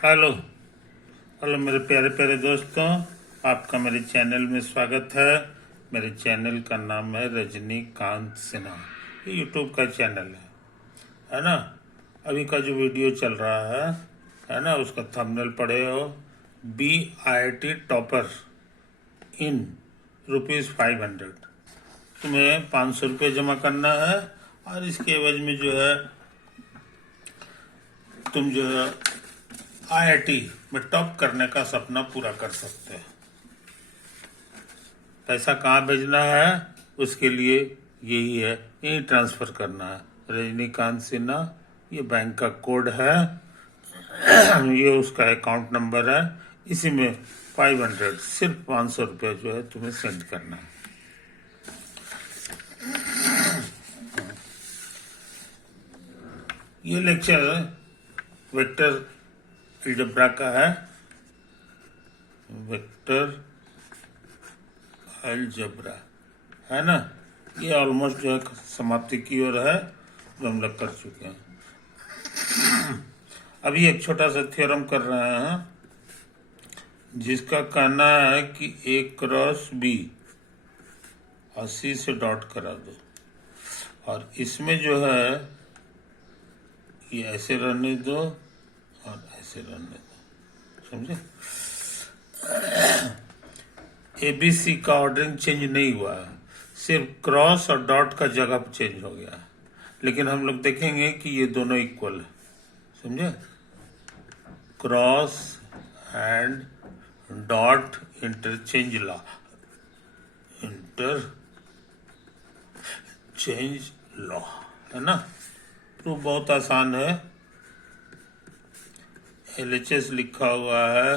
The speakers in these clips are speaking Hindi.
हेलो। हेलो मेरे प्यारे प्यारे दोस्तों, आपका मेरे चैनल में स्वागत है। मेरे चैनल का नाम है रजनीकांत सिन्हा। ये यूट्यूब का चैनल है ना। अभी का जो वीडियो चल रहा है ना, उसका थंबनेल पढ़े हो। BIT topper in ₹500। तुम्हें 500 रुपये जमा करना है और इसके एवज में जो है तुम जो है IIT में टॉप करने का सपना पूरा कर सकते हैं। पैसा कहाँ भेजना है उसके लिए यही है, यही ट्रांसफर करना है। रजनीकांत सिन्हा, ये बैंक का कोड है, ये उसका अकाउंट नंबर है। इसी में 500, सिर्फ 500 रुपये जो है तुम्हें सेंड करना है। ये लेक्चर वेक्टर अलजेब्रा का है। वेक्टर अलजेब्रा है ना। ये ऑलमोस्ट जो है समाप्ति की ओर है, जो हम लोग कर चुके हैं। अभी एक छोटा सा थ्योरम कर रहे हैं जिसका कहना है कि A×B और C से डॉट करा दो, और इसमें जो है ये ऐसे रहने दो और ऐसे रहने दो, समझे। ABC का ऑर्डरिंग चेंज नहीं हुआ है, सिर्फ क्रॉस और डॉट का जगह चेंज हो गया है। लेकिन हम लोग देखेंगे कि ये दोनों इक्वल है, समझे। Cross and dot interchange law, interchange law है ना। तो बहुत आसान है। LHS लिखा हुआ है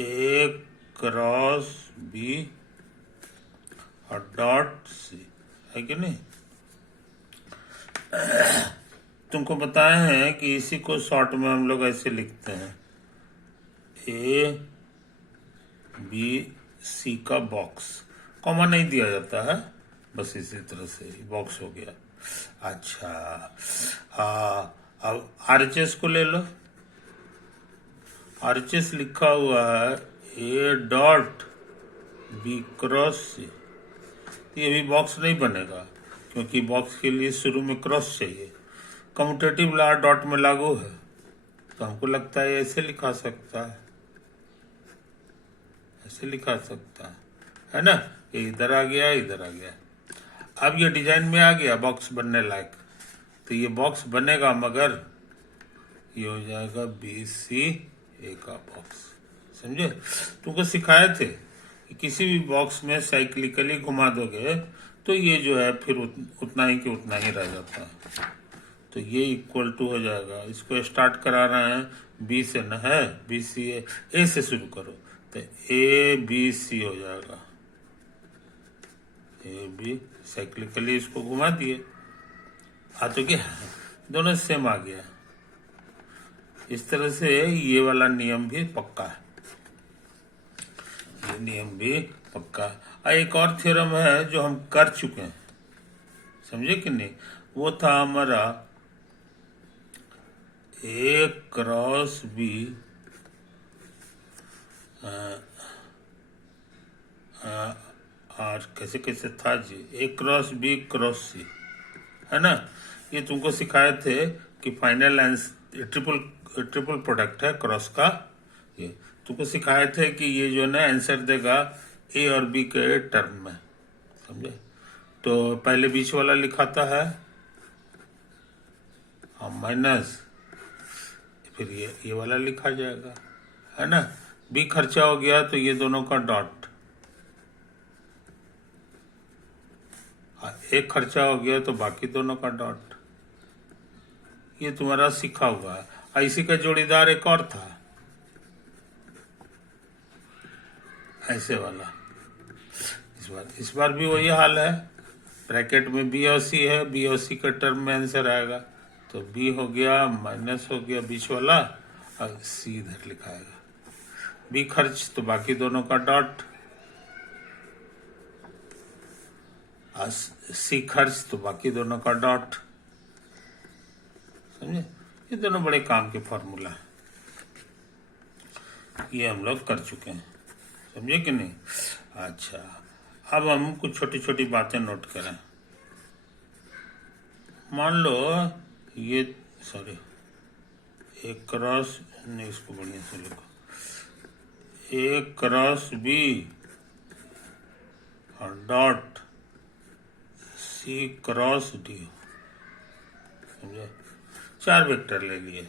A×B और डॉट C, है कि नहीं। तुमको बताए हैं कि इसी को शॉर्ट में हम लोग ऐसे लिखते हैं, ABC का बॉक्स। कॉमा नहीं दिया जाता है, बस इसी तरह से बॉक्स हो गया। अच्छा, अब RHS को ले लो। RHS लिखा हुआ है A.B×C। ये भी बॉक्स नहीं बनेगा, क्योंकि बॉक्स के लिए शुरू में क्रॉस चाहिए। कम्यूटेटिव लॉ डॉट में लागू है, तो हमको लगता है ऐसे लिखा सकता है, ऐसे लिखा सकता है ना। ये इधर आ गया, इधर आ गया। अब ये डिजाइन में आ गया बॉक्स बनने लायक। तो ये बॉक्स बनेगा, मगर ये हो जाएगा BCA का बॉक्स, समझे। तुमको सिखाए थे कि किसी भी बॉक्स में साइक्लिकली घुमा दोगे तो ये जो है फिर उतना ही कि उतना ही रह जाता है। तो ये इक्वल टू हो जाएगा। इसको स्टार्ट करा रहे हैं B से, न है BCA, A से शुरू करो तो ABC हो जाएगा। AB साइक्लिकली इसको घुमा दिए, आ तो क्या दोनों सेम आ गया। इस तरह से ये वाला नियम भी पक्का है, ये नियम भी पक्का है। एक और थ्योरम है जो हम कर चुके हैं, समझे कि नहीं। वो था हमारा A×B और कैसे कैसे था जी, A×B×C है ना। ये तुमको सिखाए थे कि फाइनल आंसर ट्रिपल प्रोडक्ट है क्रॉस का। ये तुमको सिखाए थे कि ये जो है ना आंसर देगा A और B के टर्म में, समझे। तो पहले बीच वाला लिखाता है माइनस, फिर ये वाला लिखा जाएगा, है ना। B खर्चा हो गया तो ये दोनों का डॉट, एक खर्चा हो गया तो बाकी दोनों का डॉट। ये तुम्हारा सीखा हुआ है। इसी का जोड़ीदार एक और था, ऐसे वाला। इस बार भी वही हाल है। ब्रैकेट में B और C है, B और C का टर्म में आंसर आएगा। तो B हो गया, माइनस हो गया बीच वाला, और C इधर लिखाएगा। B खर्च तो बाकी दोनों का डॉट, और C खर्च तो बाकी दोनों का डॉट, समझे। ये दोनों बड़े काम के फॉर्मूला है। ये हम लोग कर चुके हैं, समझे कि नहीं। अच्छा, अब हम कुछ छोटी छोटी बातें नोट करें। मान लो ये, सॉरी, एक क्रॉस नहीं, इसको बढ़िया से लिखो, ए क्रॉस बी और डॉट सी क्रॉस डी, समझे। 4 वेक्टर ले लिए,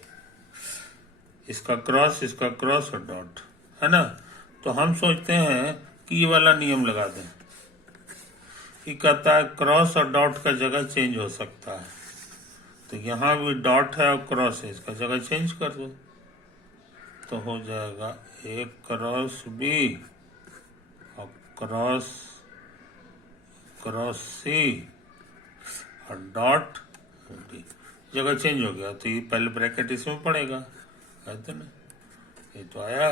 इसका क्रॉस और डॉट, है ना। तो हम सोचते हैं कि ये वाला नियम लगा दें। ये कहता है क्रॉस और डॉट का जगह चेंज हो सकता है, तो यहाँ भी डॉट है और क्रॉस है, इसका जगह चेंज कर दो, तो हो जाएगा ए क्रॉस बी और क्रॉस सी और डॉट डी, जगह चेंज हो गया। तो ये पहले ब्रैकेट इसमें पड़ेगा, है तो ना। ये तो आया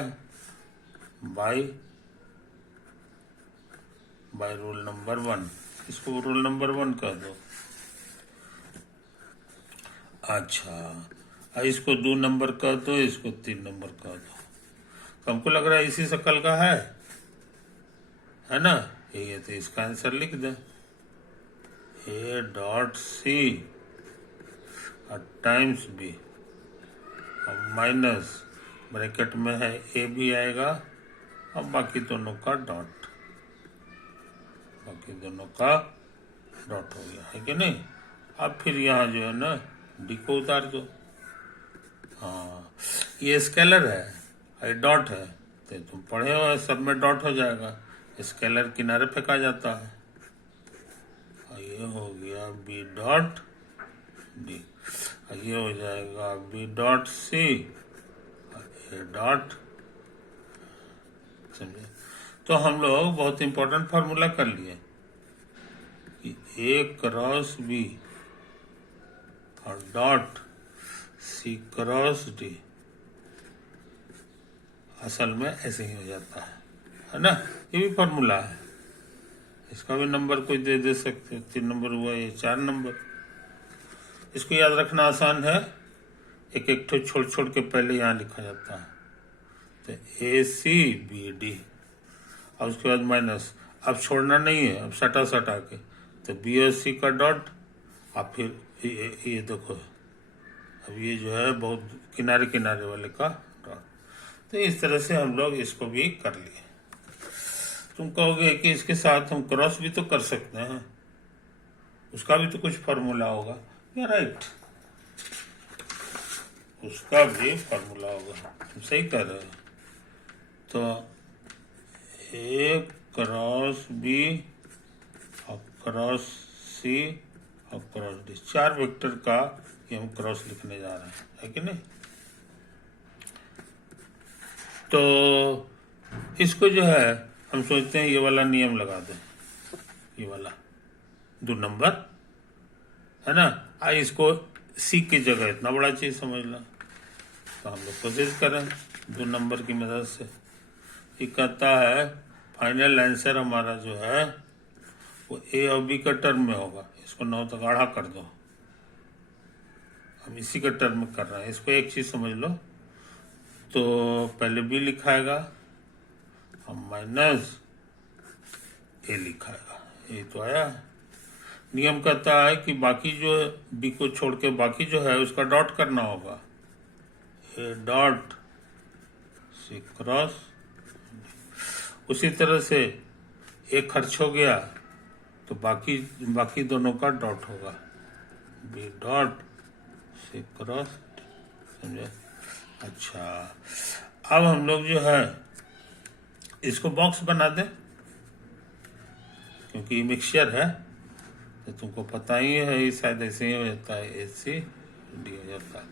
बाय रूल नंबर 1, इसको रूल नंबर 1 कह दो। अच्छा, इसको 2 नंबर कह दो, इसको 3 नंबर कह दो। तो हमको लग रहा है इसी शक्ल का है ना। ये तो इसका आंसर लिख दे, ए डॉट सी और टाइम्स बी और माइनस ब्रैकेट में है ए भी आएगा और बाकी दोनों का डॉट हो गया, है कि नहीं। अब फिर यहाँ जो है ना डी को उतार दो। हाँ, ये स्केलर है, ये डॉट है, तो तुम पढ़े हो सब में डॉट हो जाएगा, स्केलर किनारे फेंका जाता है। और ये हो गया बी डॉट डी, और ये हो जाएगा बी डॉट सी और ए डॉट, समझे। तो हम लोग बहुत इंपॉर्टेंट फार्मूला कर लिए कि ए क्रॉस बी और डॉट सी क्रॉस डी असल में ऐसे ही हो जाता है ना। ये भी फार्मूला है, इसका भी नंबर कोई दे सकते, 3 नंबर हुआ, ये 4 नंबर। इसको याद रखना आसान है, एक एक ठो छोड़ के पहले यहाँ लिखा जाता है। तो ए सी बी डी, अब उसके बाद माइनस, अब छोड़ना नहीं है, अब सटा के, तो बी और सी का डॉट, अब फिर ये देखो, अब ये जो है बहुत किनारे वाले का डॉट। तो इस तरह से हम लोग इसको भी कर लिए। तुम कहोगे कि इसके साथ हम क्रॉस भी तो कर सकते हैं, उसका भी तो कुछ फॉर्मूला होगा। या राइट, उसका भी फॉर्मूला होगा, तुम सही कह रहे हो। तो ए क्रॉस बी और क्रॉस सी और क्रॉस डी, 4 वेक्टर का ये हम क्रॉस लिखने जा रहे हैं, है कि नहीं। तो इसको जो है हम सोचते हैं ये वाला नियम लगा दें, ये वाला 2 नंबर, है ना। इसको सी की जगह इतना बड़ा चीज समझ लो, तो हम लोग कोशिश करें 2 नंबर की मदद से। ये कहता है फाइनल आंसर हमारा जो है वो ए और बी का टर्म में होगा, इसको 9 तक आधा कर दो, हम इसी का टर्म कर रहे हैं। इसको एक चीज समझ लो, तो पहले बी लिखाएगा और माइनस ए लिखाएगा, ये तो आया। नियम कहता है कि बाकी जो डी को छोड़ के बाकी जो है उसका डॉट करना होगा, ए डॉट सी क्रॉस। उसी तरह से एक खर्च हो गया तो बाकी दोनों का डॉट होगा, बी डॉट सी क्रॉस, समझे। अच्छा, अब हम लोग जो है इसको बॉक्स बना दें, क्योंकि ये मिक्सचर है, तो तुमको पता ही है ये शायद ऐसे ही हो जाता है, ए सी डी हो जाता है,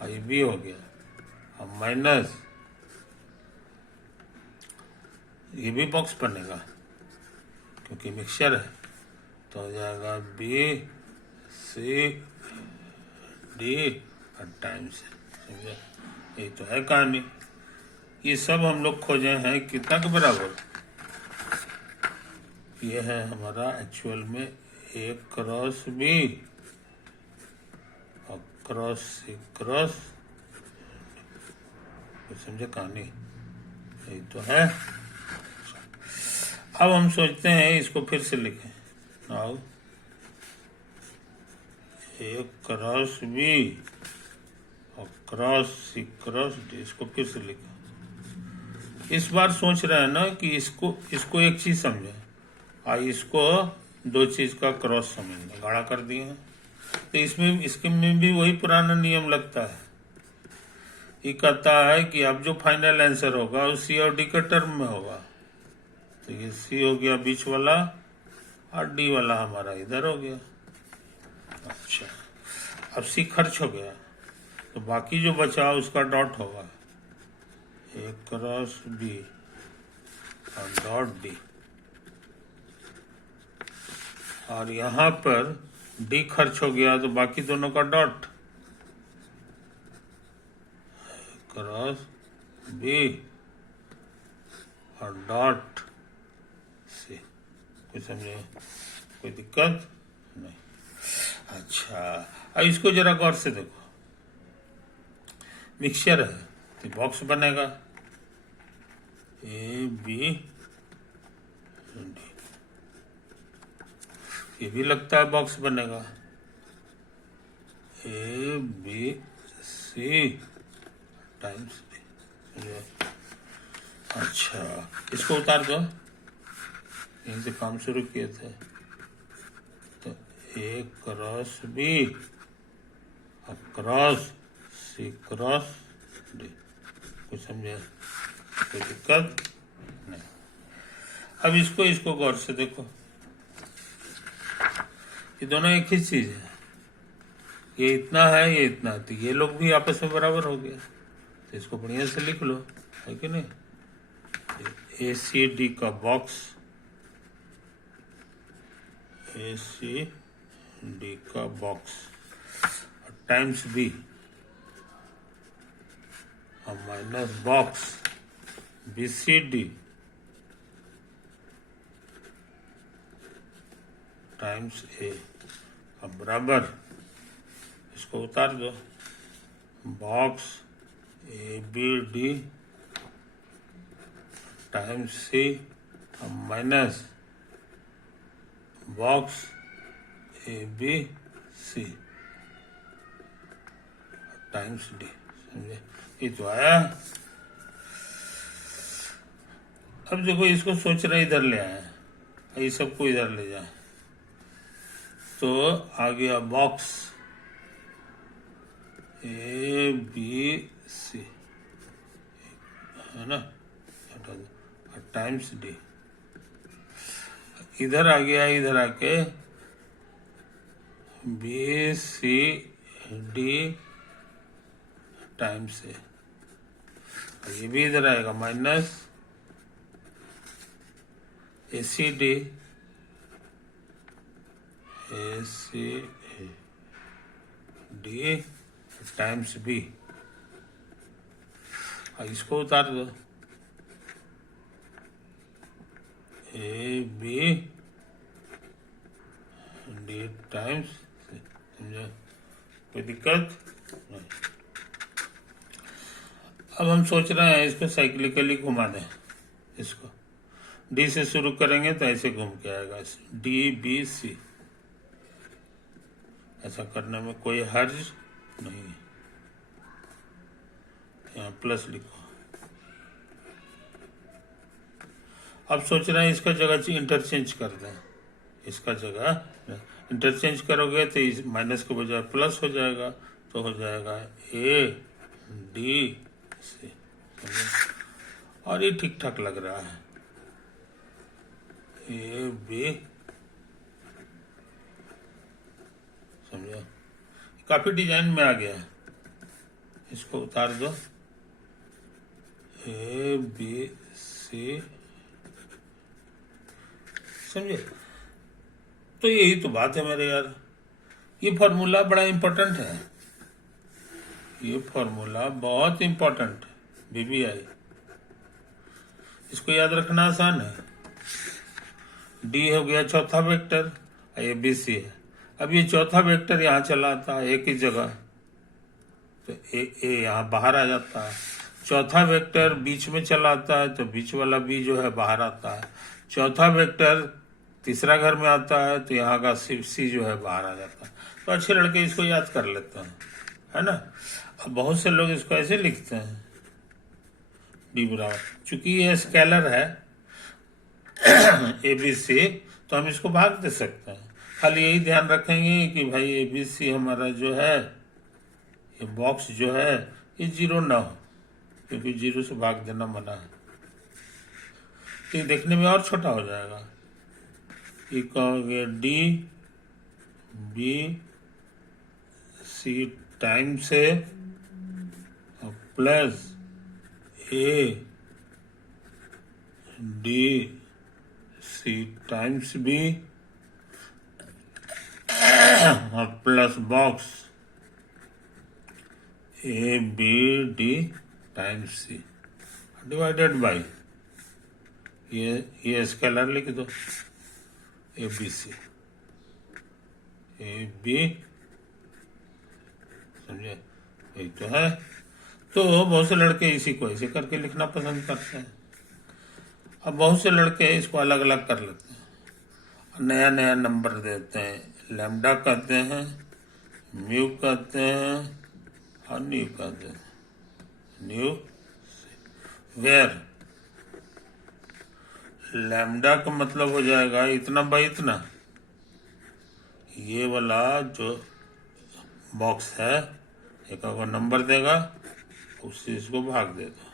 और ये बी हो गया, अब माइनस ये भी बॉक्स बनेगा क्योंकि मिक्सचर है, तो हो जाएगा बी सी डी और टाइम्स, समझे। ये तो है कहानी। ये सब हम लोग खोजे हैं कितना के बराबर, ये है हमारा एक्चुअल में ए क्रॉस बी और क्रॉस सी क्रॉस, समझे कहानी। यही तो है। अब हम सोचते हैं इसको फिर से लिखें। आओ, ए क्रॉस बी और क्रॉस सी क्रॉस डी, इसको फिर से लिखें। इस बार सोच रहे हैं ना कि इसको एक चीज समझे और इसको दो चीज का क्रॉस समझने गाढ़ा कर दिए हैं। तो इसके में भी वही पुराना नियम लगता है। ये कहता है कि अब जो फाइनल आंसर होगा वो सी और डी के टर्म में होगा। तो ये सी हो गया बीच वाला और डी वाला हमारा इधर हो गया। अच्छा, अब सी खर्च हो गया तो बाकी जो बचा उसका डॉट होगा, ए क्रॉस बी और डॉट डी। और यहाँ पर डी खर्च हो गया तो बाकी दोनों का डॉट, क्रॉस बी और डॉट सी। कोई समझे? कोई दिक्कत नहीं। अच्छा, अब इसको जरा गौर से देखो। मिक्सचर है तो बॉक्स बनेगा ए बी डी। ये भी लगता है बॉक्स बनेगा A B C times D. अच्छा, इसको उतार दो, यहीं से काम शुरू किए थे। तो ए क्रॉस बी और क्रॉस सी क्रॉस डी। कुछ समझे? कोई दिक्कत नहीं। अब इसको गौर से देखो, ये दोनों एक ही चीज है। ये इतना है, ये इतना है, तो ये लोग भी आपस में बराबर हो गया। तो इसको बढ़िया से लिख लो, है कि नहीं? ए सी डी का बॉक्स, ए सी डी का बॉक्स टाइम्स बी और minus box B C D times A. अब बराबर इसको उतार दो, box A B D times C और minus box A B C times D. समझे? ये तो आया। अब देखो, इसको सोच रहे इधर ले आए, ये सबको इधर ले जाए तो आ गया बॉक्स ए बी सी, है ना, टाइम्स डी। इधर आ गया, इधर आके बी सी डी टाइम्स ए। ये भी इधर आएगा माइनस ए सी डी टाइम्स बी। इसको उतार दो, ए बी डी टाइम्स। समझो? कोई दिक्कत नहीं। अब हम सोच रहे हैं इसको साइक्लिकली घुमा दें। इसको डी से शुरू करेंगे तो ऐसे घूम के आएगा, डी बी सी। ऐसा करने में कोई हर्ज नहीं है। यहाँ प्लस लिखो। अब सोच रहे हैं इसका जगह इंटरचेंज कर दें। इसका जगह इंटरचेंज करोगे तो इस माइनस के बजाय प्लस हो जाएगा, तो हो जाएगा ए डी सी। और ये ठीक ठाक लग रहा है, ए बी। समझो? काफी डिजाइन में आ गया है। इसको उतार दो, ए बी सी। समझे? तो यही तो बात है मेरे यार। ये फॉर्मूला बड़ा इंपॉर्टेंट है, ये फॉर्मूला बहुत इंपॉर्टेंट है, बीबीआई। इसको याद रखना आसान है। डी हो गया चौथा वेक्टर, ये बी सी है। अब ये चौथा वेक्टर यहाँ चला आता है एक ही जगह, तो ए यहाँ बाहर आ जाता है। चौथा वेक्टर बीच में चला आता है तो बीच वाला बी जो है बाहर आता है। चौथा वेक्टर तीसरा घर में आता है तो यहाँ का सी जो है बाहर आ जाता है। तो अच्छे लड़के इसको याद कर लेते हैं, है ना। अब बहुत से लोग इसको ऐसे लिखते हैं डी बराबर, चूंकि ये स्केलर है ए बी सी, तो हम इसको भाग दे सकते हैं। खाली यही ध्यान रखेंगे कि भाई ए बी सी हमारा जो है ये बॉक्स जो है ये 0 ना हो, क्योंकि 0 से भाग देना मना है। तो ये देखने में और छोटा हो जाएगा। ये कहोगे डी बी सी टाइम से plus A D C times B plus box A B D times C divided by ये स्केलर लिख दो ए बी सी, ए बी, समझे, यही तो है। तो बहुत से लड़के इसी को ऐसे करके लिखना पसंद करते हैं। अब बहुत से लड़के इसको अलग अलग कर लेते हैं, नया नया नंबर देते हैं। लैम्डा कहते हैं, म्यू कहते हैं और न्यू कहते हैं। न्यू वेयर लैम्डा का मतलब हो जाएगा इतना बाई इतना, ये वाला जो बॉक्स है एक को नंबर देगा, उससे इसको भाग देगा,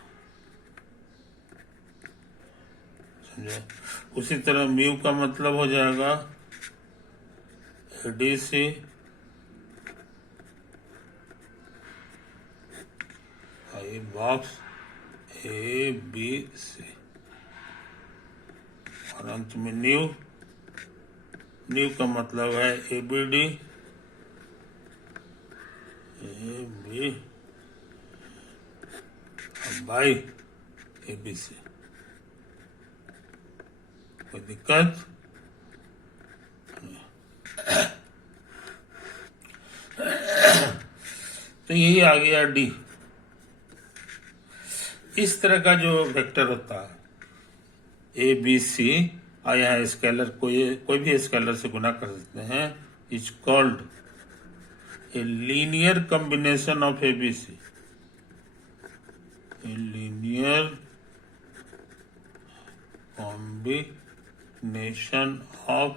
समझे। उसी तरह म्यू का मतलब हो जाएगा डी सी ये बॉक्स ए बी सी, और अंत में न्यू, न्यू का मतलब है A B D, A B by A B C. कोई दिक्कत? तो यही आ गया डी। इस तरह का जो वेक्टर होता है ए बी सी, और यहाँ स्केलर कोई भी स्केलर से गुना कर सकते हैं, is called a linear combination of A B C. A linear combination of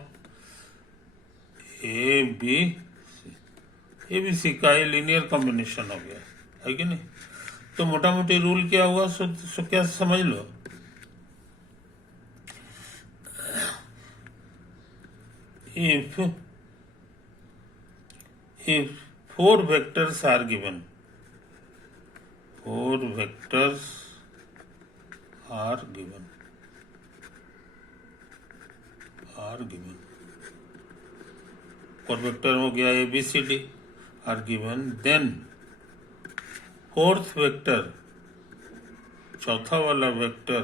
A B C. A B C का ये लीनियर कॉम्बिनेशन हो गया, है कि नहीं। तो मोटा मोटी रूल क्या हुआ, सो क्या समझ लो। if 4 vectors are given, 4 vectors are given, और वेक्टर हो गया A B C D are given, then fourth vector, चौथा वाला vector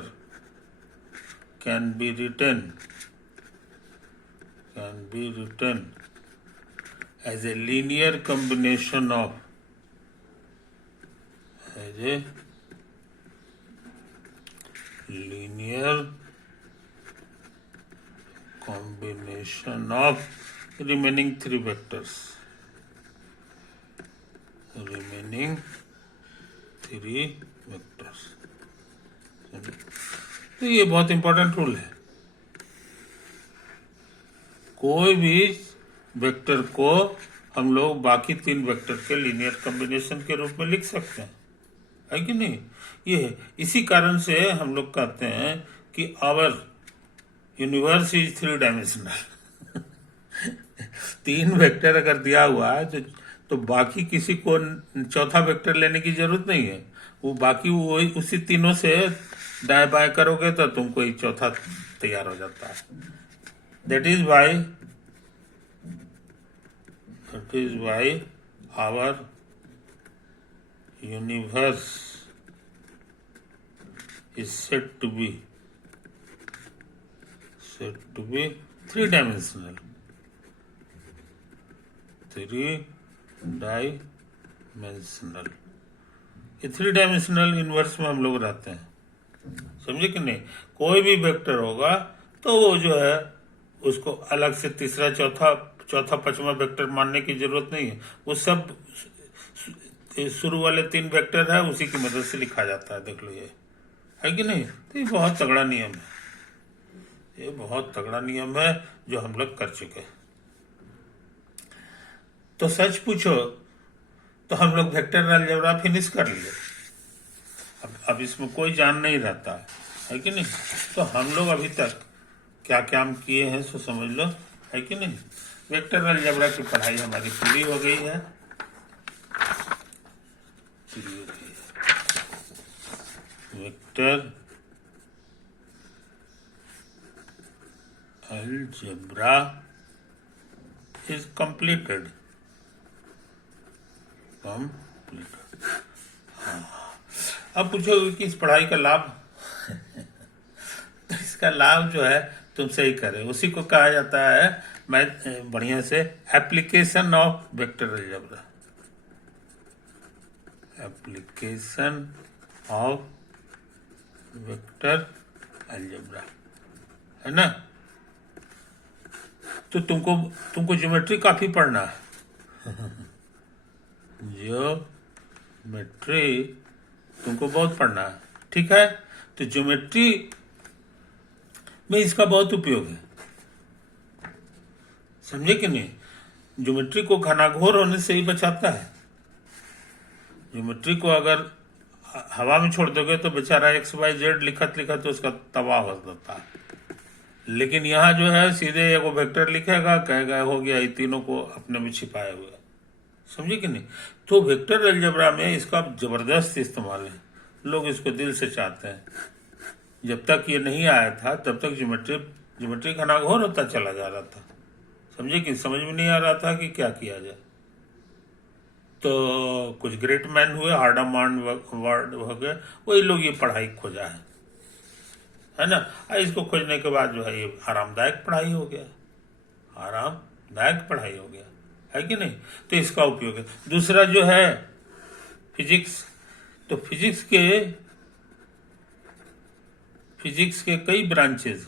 can be written as a linear combination of remaining 3 vectors, तो ये बहुत इंपॉर्टेंट रूल है। कोई भी वेक्टर को हम लोग बाकी 3 वेक्टर के लीनियर कॉम्बिनेशन के रूप में लिख सकते हैं, है कि नहीं। ये इसी कारण से हम लोग कहते हैं कि our universe is 3 dimensional. 3 vector अगर दिया हुआ है तो बाकी किसी को चौथा वेक्टर लेने की जरूरत नहीं है। वो बाकी वो उसी तीनों से दाएं बाएं करोगे तो तुमको एक चौथा तैयार हो जाता है। That is why our universe is said to be 3-dimensional. 3-dimensional. ये 3 डायमेंशनल यूनिवर्स में हम लोग रहते हैं, समझे कि नहीं। कोई भी वेक्टर होगा तो वो जो है उसको अलग से तीसरा चौथा चौथा पांचवा वेक्टर मानने की जरूरत नहीं है। वो सब शुरू वाले 3 वेक्टर है उसी की मदद से लिखा जाता है, देख लो ये है कि नहीं। तो ये बहुत तगड़ा नियम है, ये बहुत तगड़ा नियम है जो हम लोग कर चुके हैं। तो सच पूछो तो हम लोग वेक्टर अलजेब्रा फिनिश कर लिए। अब इसमें कोई जान नहीं रहता है कि नहीं। तो हम लोग अभी तक क्या क्या किए हैं सो समझ लो, है कि नहीं। वेक्टर अलजेब्रा की पढ़ाई हमारी पूरी हो गई है, पूरी हो गई है। Vector algebra is completed. अब पूछोगे कि इस पढ़ाई का लाभ तो इसका लाभ जो है तुम सही करे, उसी को कहा जाता है मैं बढ़िया से application of vector algebra. Application of vector algebra, है ना। तो तुमको ज्योमेट्री काफी पढ़ना है ज्योमेट्री तुमको बहुत पढ़ना है, ठीक है। तो ज्योमेट्री में इसका बहुत उपयोग है, समझे कि नहीं। ज्योमेट्री को घनाघोर होने से ही बचाता है। ज्योमेट्री को अगर हवा में छोड़ दोगे तो बेचारा XYZ लिखत लिखत तो उसका तबाह हो जाता है। लेकिन यहाँ जो है सीधे एगो वेक्टर लिखेगा, कहेगा हो गया, ये तीनों को अपने में छिपाए हुए, समझे कि नहीं। तो वेक्टर अलजेब्रा में इसका जबरदस्त इस्तेमाल है, लोग इसको दिल से चाहते हैं। जब तक ये नहीं आया था तब तक ज्योमेट्री घनाघोर होता चला जा रहा था, समझे कि समझ में नहीं आ रहा था कि क्या किया जाए। तो कुछ ग्रेट मैन हुए, हार्डामान वर्ड हो गए, वही लोग ये पढ़ाई खोजा है ना। इसको खोजने के बाद जो है ये आरामदायक पढ़ाई हो गया, आरामदायक पढ़ाई हो गया, है कि नहीं। तो इसका उपयोग है। दूसरा जो है फिजिक्स, तो फिजिक्स के कई ब्रांचेज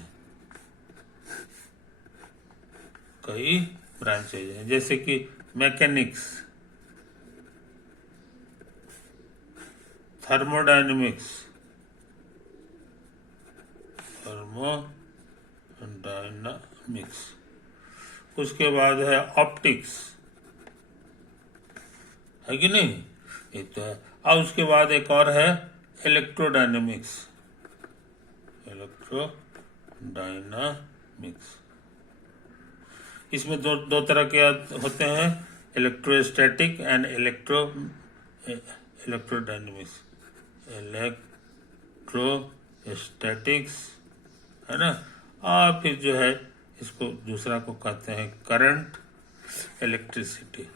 हैं, जैसे कि मैकेनिक्स, थर्मोडायनेमिक्स, उसके बाद है ऑप्टिक्स, है कि नहीं, ये तो है। और उसके बाद एक और है इलेक्ट्रोडायनेमिक्स। इसमें दो तरह के होते हैं, इलेक्ट्रोस्टैटिक एंड इलेक्ट्रोडायनेमिक्स। इलेक्ट्रोस्टैटिक्स, है ना। और फिर जो है इसको दूसरा को कहते हैं करंट, इलेक्ट्रिसिटी,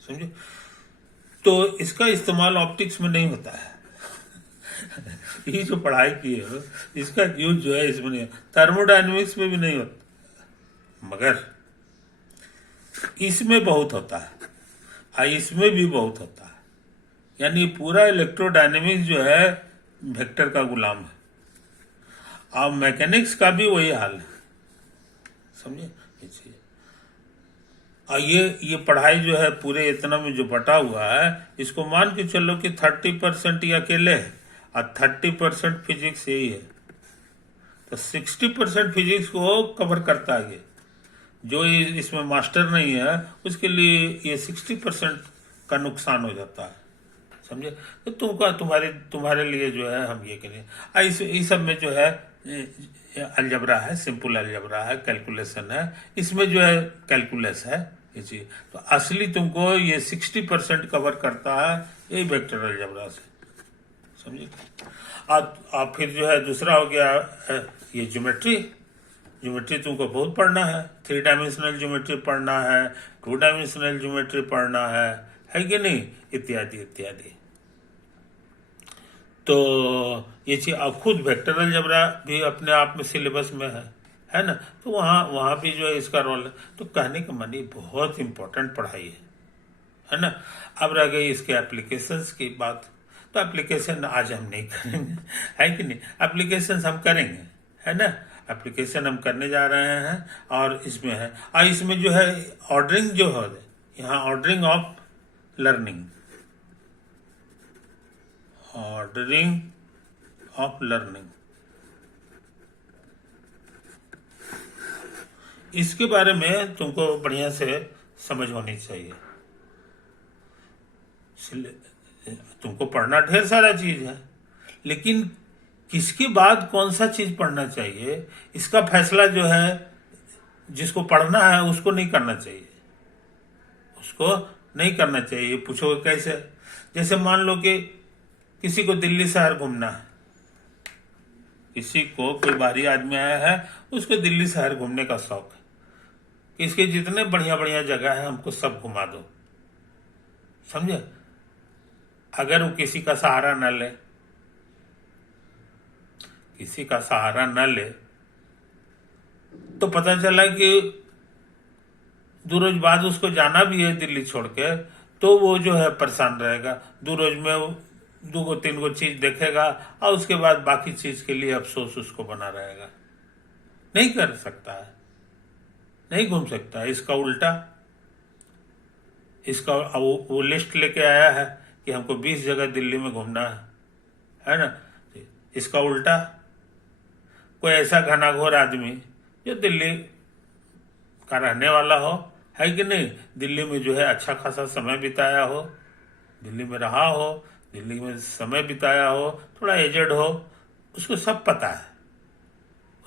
समझे। तो इसका इस्तेमाल ऑप्टिक्स में नहीं होता है ये जो पढ़ाई की है इसका यूज जो है इसमें नहीं, थर्मोडायनेमिक्स में भी नहीं होता, मगर इसमें बहुत होता है, इसमें भी बहुत होता है। यानी पूरा इलेक्ट्रोडायनेमिक्स जो है वेक्टर का गुलाम है। अब मैकेनिक्स का भी वही हाल है, समझे। और ये पढ़ाई जो है पूरे इतना में जो बटा हुआ है, इसको मान के चलो कि 30% ये अकेले है और 30% फिजिक्स यही है। तो 60% फिजिक्स को कवर करता है ये। जो इसमें मास्टर नहीं है उसके लिए ये 60% का नुकसान हो जाता है, समझे। तो तुम्हारे लिए जो है हम ये करें। इस सब में जो है अलजेब्रा है, सिंपल अलजेब्रा है, कैलकुलेशन है, इसमें जो है कैलकुलस है ये चीज। तो असली तुमको ये 60% कवर करता है ये वेक्टर अलजेब्रा से, समझे। आप फिर जो है दूसरा हो गया ये ज्योमेट्री तुमको बहुत पढ़ना है। 3 डायमेंशनल ज्योमेट्री पढ़ना है, 2 डायमेंशनल ज्योमेट्री पढ़ना है कि नहीं, इत्यादि इत्यादि। तो ये चीज अब खुद वेक्टर अलजेब्रा भी अपने आप में सिलेबस में है ना। तो वहाँ भी जो है इसका रोल है। तो कहने का मन ये बहुत इंपॉर्टेंट पढ़ाई है ना। अब रह गई इसके एप्लीकेशंस की बात, तो एप्लीकेशन आज हम नहीं करेंगे, है कि नहीं। एप्लीकेशंस हम करेंगे, है ना। एप्लीकेशन हम करने जा रहे हैं, और इसमें है, और इसमें जो है ऑर्डरिंग जो है, यहाँ ordering of learning, ordering of learning, इसके बारे में तुमको बढ़िया से समझ होनी चाहिए। तुमको पढ़ना ढेर सारा चीज है, लेकिन किसके बाद कौन सा चीज पढ़ना चाहिए, इसका फैसला जो है जिसको पढ़ना है उसको नहीं करना चाहिए, उसको नहीं करना चाहिए। पूछोगे कैसे? जैसे मान लो कि किसी को दिल्ली शहर घूमना है, किसी को, कोई बाहरी आदमी आया है, उसको दिल्ली शहर घूमने का शौक है कि इसके जितने बढ़िया बढ़िया जगह है हमको सब घुमा दो, समझे। अगर वो किसी का सहारा न ले, किसी का सहारा न ले, तो पता चला कि 2 रोज बाद उसको जाना भी है दिल्ली छोड़ के, तो वो जो है परेशान रहेगा। 2 रोज में वो 2-3 चीज देखेगा, और उसके बाद बाकी चीज के लिए अफसोस उसको बना रहेगा। नहीं कर सकता है, नहीं घूम सकता है। इसका उल्टा, इसका वो लिस्ट लेके आया है कि हमको 20 जगह दिल्ली में घूमना है ना। इसका उल्टा, कोई ऐसा घनाघोर आदमी जो दिल्ली का रहने वाला हो, है कि नहीं, दिल्ली में जो है अच्छा खासा समय बिताया हो, दिल्ली में रहा हो, दिल्ली में समय बिताया हो, थोड़ा एजेड हो, उसको सब पता है,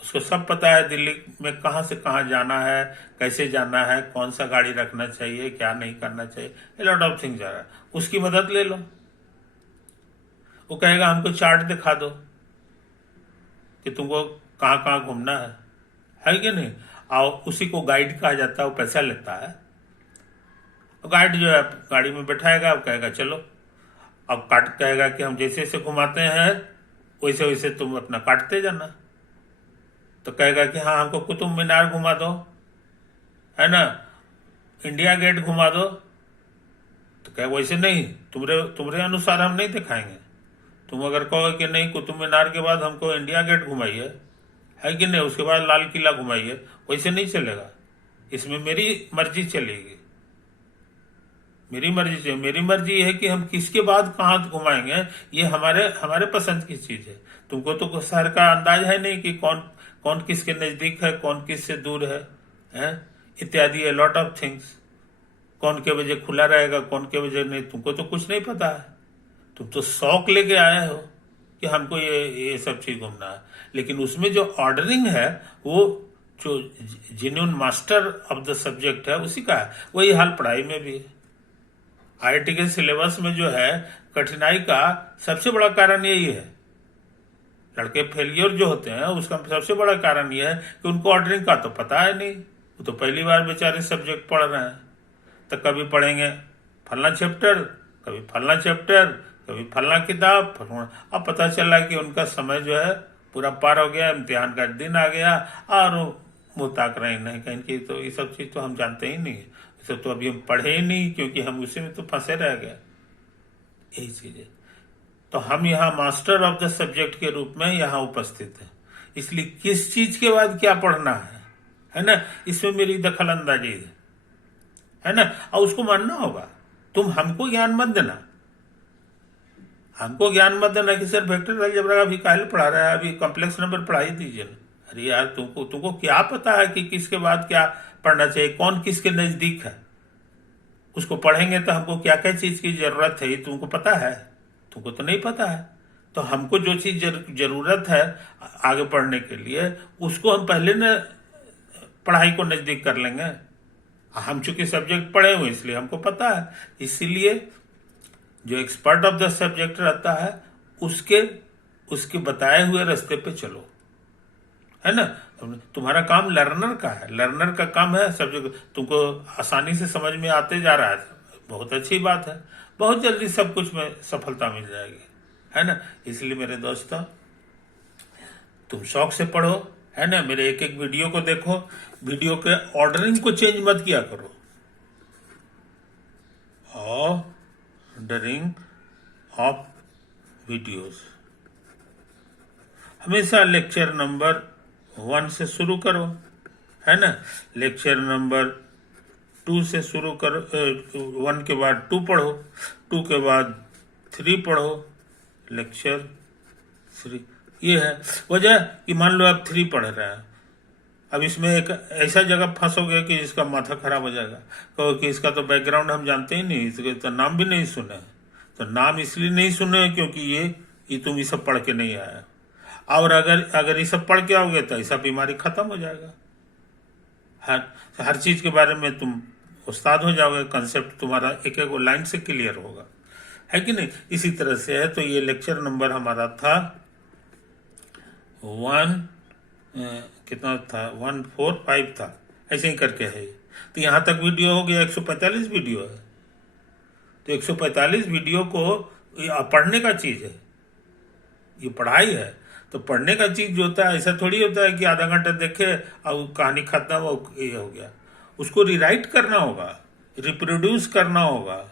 उसको सब पता है दिल्ली में कहाँ से कहाँ जाना है, कैसे जाना है, कौन सा गाड़ी रखना चाहिए, क्या नहीं करना चाहिए, ए लॉट ऑफ थिंग्स आ रहा है। उसकी मदद ले लो, वो कहेगा हमको चार्ट दिखा दो कि तुमको कहाँ कहाँ घूमना है कि नहीं। और उसी को गाइड कहा जाता है, वो पैसा लेता है। गाइड जो है गाड़ी में बैठाएगा, वो कहेगा चलो, अब काट कहेगा कि हम जैसे जैसे घुमाते हैं वैसे वैसे तुम अपना काटते जाना। तो कहेगा कि हाँ हमको कुतुब मीनार घुमा दो, है ना, इंडिया गेट घुमा दो, तो कहे वैसे नहीं, तुम्हारे अनुसार हम नहीं दिखाएंगे। तुम अगर कहोगे कि नहीं कुतुब मीनार के बाद हमको इंडिया गेट घुमाइए, है कि नहीं, उसके बाद लाल किला घुमाइए, वैसे नहीं चलेगा। इसमें मेरी मर्जी चलेगी, मेरी मर्जी चाहिए। मेरी मर्जी है कि हम किसके बाद कहाँ घुमाएंगे, ये हमारे पसंद की चीज है। तुमको तो शहर का अंदाज है नहीं कि कौन कौन किसके नजदीक है, कौन किससे दूर है इत्यादि, लॉट ऑफ थिंग्स। कौन के बजे खुला रहेगा, कौन के बजे नहीं, तुमको तो कुछ नहीं पता है। तुम तो शौक लेके आए हो कि हमको ये सब चीज घूमना है, लेकिन उसमें जो ऑर्डरिंग है वो जो genuine master of the subject है उसी का है। वही हाल पढ़ाई में भी है। आईआईटी के सिलेबस में जो है कठिनाई का सबसे बड़ा कारण यही है। लड़के फेलियर जो होते हैं उसका सबसे बड़ा कारण यह है कि उनको ऑर्डरिंग का तो पता है नहीं। वो तो पहली बार बेचारे सब्जेक्ट पढ़ रहे हैं, तो कभी पढ़ेंगे फलना चैप्टर, कभी फलना चैप्टर, कभी फलना किताब, अब पता चला कि उनका समय जो है पूरा पार हो गया, इम्तिहान का दिन आ गया और मुंह ताक रहे नहीं कहीं की। तो ये सब चीज तो हम जानते ही नहीं, ये सब तो अभी हम पढ़े ही नहीं, क्योंकि हम उसी में तो फंसे रह गए। यही चीज है। तो हम यहाँ मास्टर ऑफ द सब्जेक्ट के रूप में यहाँ उपस्थित है। इसलिए किस चीज के बाद क्या पढ़ना है ना, इसमें मेरी दखल अंदाजी है ना, और उसको मानना होगा। तुम हमको ज्ञान मत देना, हमको ज्ञान मत देना कि सर वेक्टर अलजेब्रा अभी काहे पढ़ा रहा है, अभी कॉम्प्लेक्स नंबर पढ़ाई दीजिए। अरे यार तुमको क्या पता है कि किसके बाद क्या पढ़ना चाहिए, कौन किसके नजदीक है। उसको पढ़ेंगे तो हमको क्या क्या चीज की जरूरत है ये तुमको पता है, तुमको तो नहीं पता है। तो हमको जो चीज जरूरत है आगे पढ़ने के लिए, उसको हम पहले न पढ़ाई को नजदीक कर लेंगे। हम चूंकि सब्जेक्ट पढ़े हुए इसलिए हमको पता है। इसीलिए जो एक्सपर्ट ऑफ द सब्जेक्ट रहता है उसके बताए हुए रास्ते पे चलो, है ना। तुम्हारा काम लर्नर का है, लर्नर का काम है सब्जेक्ट तुमको आसानी से समझ में आते जा रहा है, बहुत अच्छी बात है। बहुत जल्दी सब कुछ में सफलता मिल जाएगी, है ना। इसलिए मेरे दोस्तों तुम शौक से पढ़ो, है ना। मेरे एक एक वीडियो को देखो, वीडियो के ऑर्डरिंग को चेंज मत किया करो, ऑर्डरिंग ऑफ वीडियोस। हमेशा लेक्चर नंबर 1 से शुरू करो, है ना। लेक्चर नंबर 2 से शुरू करो, 1 के बाद 2 पढ़ो, 2 के बाद 3 पढ़ो, लेक्चर 3। ये है वजह कि मान लो आप 3 पढ़ रहे हैं, अब इसमें एक ऐसा जगह फंसोगे कि इसका माथा खराब हो जाएगा, कहो कि इसका तो बैकग्राउंड हम जानते ही नहीं, इसके तो नाम भी नहीं सुने। तो नाम इसलिए नहीं सुने क्योंकि ये तुम ये सब पढ़ के नहीं आया, और अगर ये सब पढ़ के आओगे तो ऐसा बीमारी खत्म हो जाएगा। हर चीज के बारे में तुम उस्ताद हो जाओगे, कंसेप्ट तुम्हारा एक एक लाइन से क्लियर होगा, है कि नहीं। इसी तरह से है। तो ये लेक्चर नंबर हमारा था 145 था, ऐसे ही करके है। तो यहाँ तक वीडियो हो गया, 145 वीडियो है। तो 145 वीडियो को पढ़ने का चीज है, ये पढ़ाई है। तो पढ़ने का चीज जो होता है, ऐसा थोड़ी होता है कि आधा घंटा देखे और कहानी खत्म हो, ये हो गया। उसको रिराइट करना होगा, रिप्रोड्यूस करना होगा।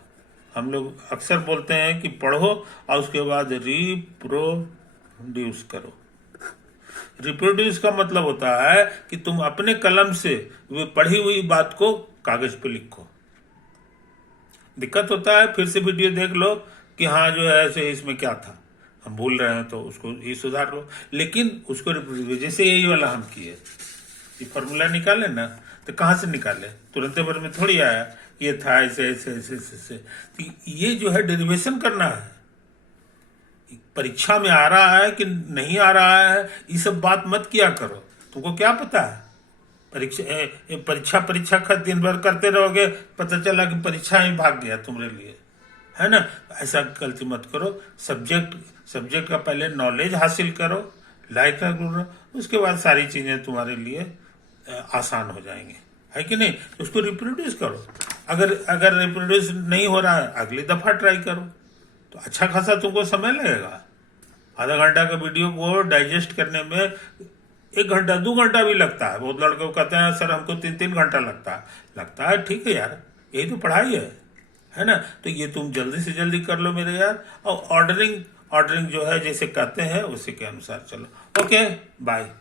हम लोग अक्सर बोलते हैं कि पढ़ो और उसके बाद रिप्रोड्यूस करो। रिप्रोड्यूस का मतलब होता है कि तुम अपने कलम से वो पढ़ी हुई बात को कागज पे लिखो। दिक्कत होता है फिर से वीडियो देख लो कि हाँ जो है ऐसे इसमें क्या था, हम भूल रहे हैं, तो उसको ये सुधार लो। लेकिन उसको जैसे यही वाला हम किए, ये फॉर्मूला निकाले ना, तो कहाँ से निकाले, तुरंत भर में थोड़ी आया, ये था ऐसे ऐसे ऐसे ऐसे। तो ये जो है डेरिवेशन करना है। परीक्षा में आ रहा है कि नहीं आ रहा है, ये सब बात मत किया करो। तुमको क्या पता है, परीक्षा का दिन भर करते रहोगे, पता चला कि परीक्षा ही भाग गया तुम्हारे लिए, है ना। ऐसा गलती मत करो। सब्जेक्ट का पहले नॉलेज हासिल करो, लाइक करो, उसके बाद सारी चीजें तुम्हारे लिए आसान हो जाएंगे, है कि नहीं। तो उसको रिप्रोड्यूस करो। अगर रिप्रोड्यूस नहीं हो रहा है, अगली दफा ट्राई करो, तो अच्छा खासा तुमको समय लगेगा। आधा घंटा का वीडियो को डाइजेस्ट करने में 1 घंटा 2 घंटा भी लगता है। बहुत लड़के कहते हैं सर हमको 3-3 घंटा लगता है। ठीक है यार, यही तो पढ़ाई है ना। तो ये तुम जल्दी से जल्दी कर लो मेरे यार। और ऑर्डरिंग जो है जैसे कहते हैं उसी के अनुसार चलो। Okay, bye.